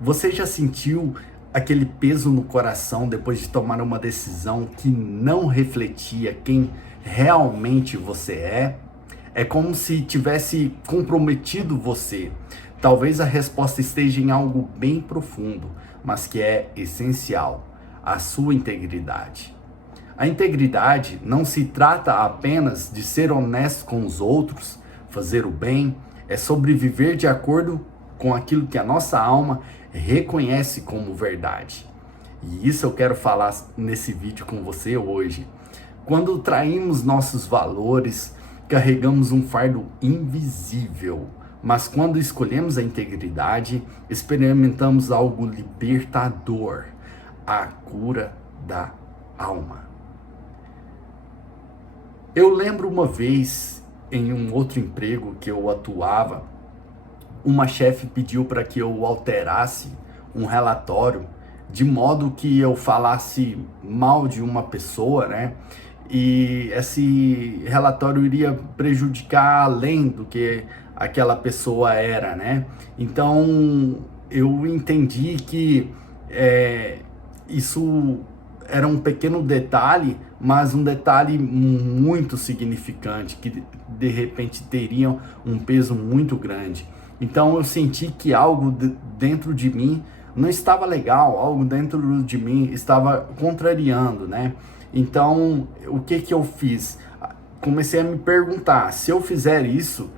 Você já sentiu aquele peso no coração depois de tomar uma decisão que não refletia quem realmente você é? É como se tivesse comprometido você. Talvez a resposta esteja em algo bem profundo, mas que é essencial: a sua integridade. A integridade não se trata apenas de ser honesto com os outros, fazer o bem, é sobreviver de acordo com aquilo que a nossa alma reconhece como verdade. E isso eu quero falar nesse vídeo com você hoje. Quando traímos nossos valores, carregamos um fardo invisível, mas quando escolhemos a integridade, experimentamos algo libertador: a cura da alma. Eu lembro uma vez, em um outro emprego que eu atuava, uma chefe pediu para que eu alterasse um relatório de modo que eu falasse mal de uma pessoa, né? E esse relatório iria prejudicar além do que aquela pessoa era, né? Então eu entendi que isso era um pequeno detalhe, mas um detalhe muito significante, que de repente teria um peso muito grande. Então eu senti que algo dentro de mim não estava legal, algo dentro de mim estava contrariando, né? Então o que eu fiz? Comecei a me perguntar: se eu fizer isso,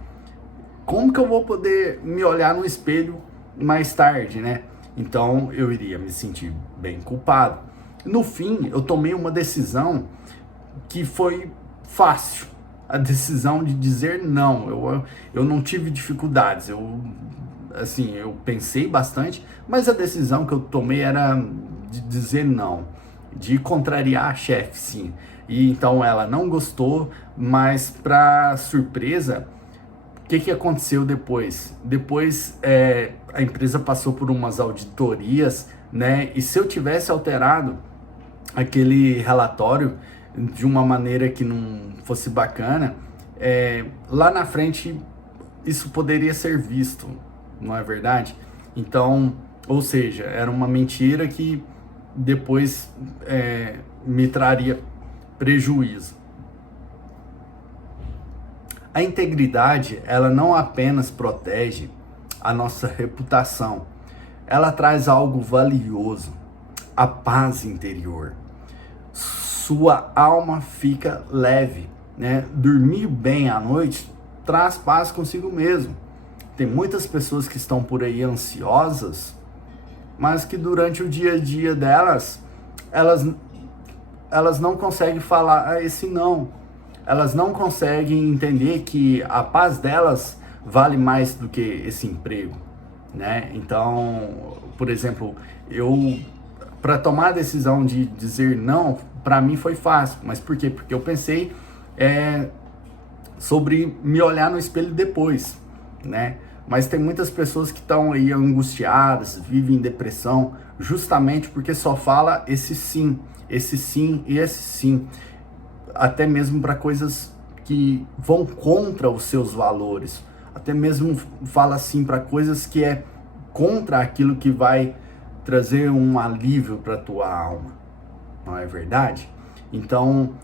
como que eu vou poder me olhar no espelho mais tarde, né? Então eu iria me sentir bem culpado. No fim, eu tomei uma decisão que foi fácil. A decisão de dizer não. Eu não tive dificuldades. Eu pensei bastante, mas a decisão que eu tomei era de dizer não, de contrariar a chefe, sim. E então ela não gostou, mas para surpresa, o que aconteceu depois? Depois a empresa passou por umas auditorias, né? E se eu tivesse alterado aquele relatório de uma maneira que não fosse bacana, lá na frente isso poderia ser visto, não é verdade? Então, ou seja, era uma mentira que depois me traria prejuízo. A integridade, ela não apenas protege a nossa reputação, ela traz algo valioso: a paz interior. Sua alma fica leve, né? Dormir bem à noite traz paz consigo mesmo. Tem muitas pessoas que estão por aí ansiosas, mas que durante o dia a dia delas, elas não conseguem falar esse não. Elas não conseguem entender que a paz delas vale mais do que esse emprego, né? Então, por exemplo, para tomar a decisão de dizer não, para mim foi fácil. Mas por quê? Porque eu pensei sobre me olhar no espelho depois, né? Mas tem muitas pessoas que estão aí angustiadas, vivem em depressão, justamente porque só fala esse sim e esse sim, até mesmo para coisas que vão contra os seus valores, até mesmo fala sim para coisas que é contra aquilo que vai trazer um alívio para a tua alma, não é verdade? Então,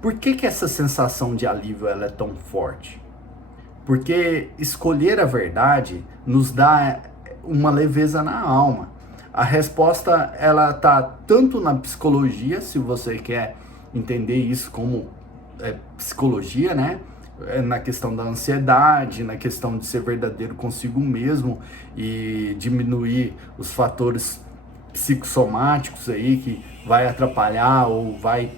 por que essa sensação de alívio ela é tão forte? Porque escolher a verdade nos dá uma leveza na alma. A resposta, ela tá tanto na psicologia, se você quer entender isso como psicologia, né? Na questão da ansiedade, na questão de ser verdadeiro consigo mesmo e diminuir os fatores psicossomáticos aí que vai atrapalhar ou vai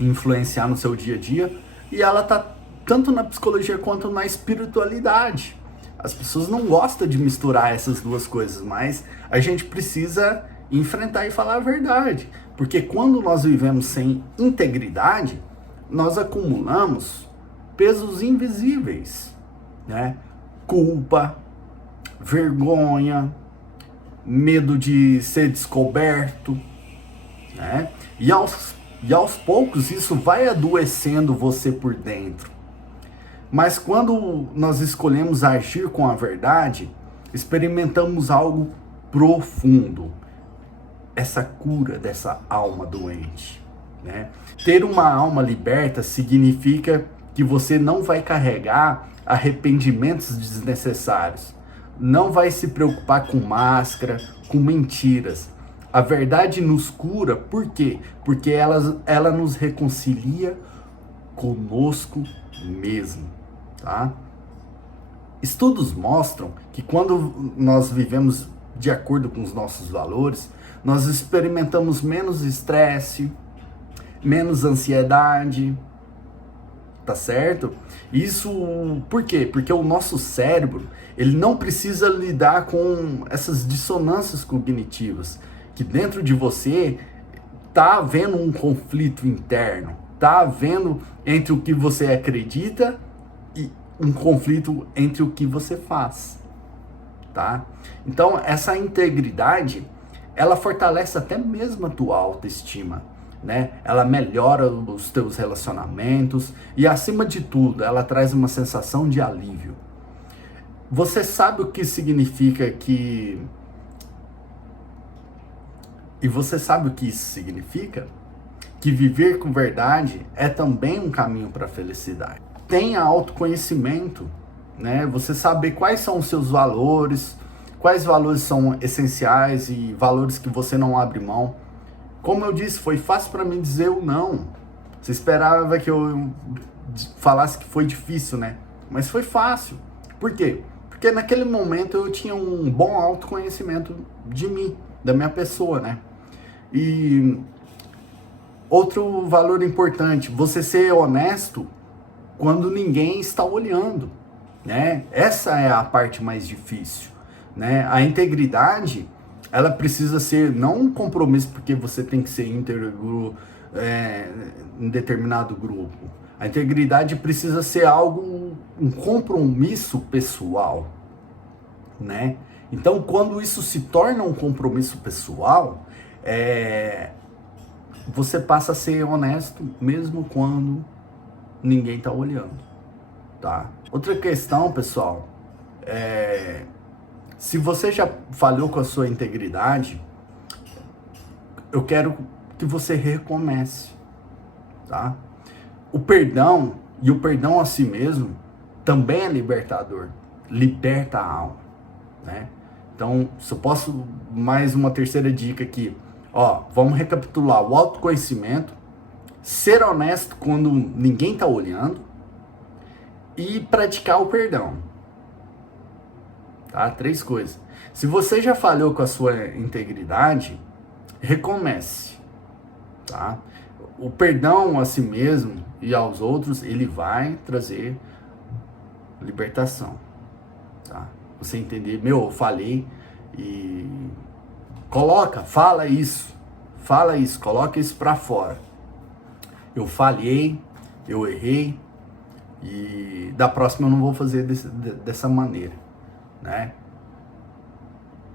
influenciar no seu dia a dia. E ela tá tanto na psicologia quanto na espiritualidade. As pessoas não gostam de misturar essas duas coisas, mas a gente precisa enfrentar e falar a verdade. Porque quando nós vivemos sem integridade, nós acumulamos pesos invisíveis, né? Culpa, vergonha, medo de ser descoberto, né? E aos poucos isso vai adoecendo você por dentro. Mas quando nós escolhemos agir com a verdade, experimentamos algo profundo, essa cura dessa alma doente, né? Ter uma alma liberta significa que você não vai carregar arrependimentos desnecessários, não vai se preocupar com máscara, com mentiras. A verdade nos cura, por quê? Porque ela nos reconcilia conosco mesmo, tá? Estudos mostram que quando nós vivemos de acordo com os nossos valores, nós experimentamos menos estresse, menos ansiedade, tá certo? Isso por quê? Porque o nosso cérebro, ele não precisa lidar com essas dissonâncias cognitivas, que dentro de você tá havendo um conflito interno, tá havendo entre o que você acredita e um conflito entre o que você faz, tá? Então, essa integridade, ela fortalece até mesmo a tua autoestima, né? Ela melhora os teus relacionamentos e, acima de tudo, ela traz uma sensação de alívio. Você sabe o que significa que... E você sabe o que isso significa? Que viver com verdade é também um caminho para a felicidade. Tenha autoconhecimento, né? Você saber quais são os seus valores, quais valores são essenciais e valores que você não abre mão. Como eu disse, foi fácil para mim dizer o não. Você esperava que eu falasse que foi difícil, né? Mas foi fácil. Por quê? Porque naquele momento eu tinha um bom autoconhecimento de mim, da minha pessoa, né? E outro valor importante, você ser honesto quando ninguém está olhando, né? Essa é a parte mais difícil, né? A integridade, ela precisa ser não um compromisso porque você tem que ser íntegro em determinado grupo. A integridade precisa ser algo, um compromisso pessoal, né? Então, quando isso se torna um compromisso pessoal, você passa a ser honesto mesmo quando ninguém está olhando, tá? Outra questão, pessoal, se você já falhou com a sua integridade, eu quero que você recomece, tá? O perdão e o perdão a si mesmo também é libertador, liberta a alma, né? Então, se eu posso, mais uma terceira dica aqui, ó, vamos recapitular: o autoconhecimento, ser honesto quando ninguém está olhando e praticar o perdão. Tá? 3 coisas. Se você já falhou com a sua integridade, recomece, tá? O perdão a si mesmo e aos outros, ele vai trazer libertação, tá? Você entender, eu falhei, e fala isso, coloca isso pra fora. Eu falhei, eu errei, e da próxima eu não vou fazer dessa maneira, né?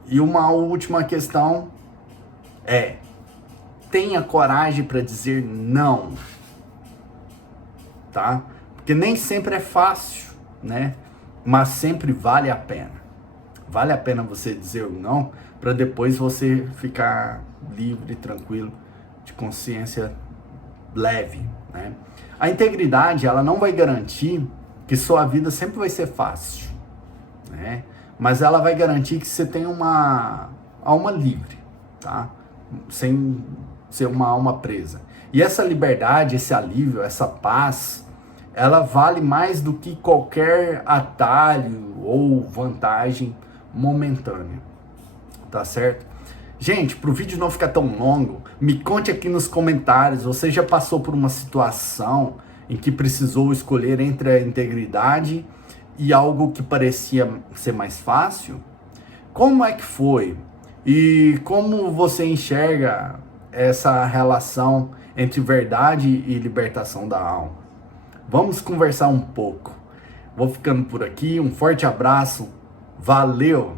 E uma última questão é: tenha coragem para dizer não, tá? Porque nem sempre é fácil, né? Mas sempre vale a pena. Vale a pena você dizer o não, para depois você ficar livre, tranquilo, de consciência leve, né? A integridade, ela não vai garantir que sua vida sempre vai ser fácil, né? Mas ela vai garantir que você tenha uma alma livre, tá? Sem ser uma alma presa. E essa liberdade, esse alívio, essa paz, ela vale mais do que qualquer atalho ou vantagem momentânea, tá certo? Gente, para o vídeo não ficar tão longo, me conte aqui nos comentários, você já passou por uma situação em que precisou escolher entre a integridade e algo que parecia ser mais fácil? Como é que foi? E como você enxerga essa relação entre verdade e libertação da alma? Vamos conversar um pouco. Vou ficando por aqui, um forte abraço, valeu!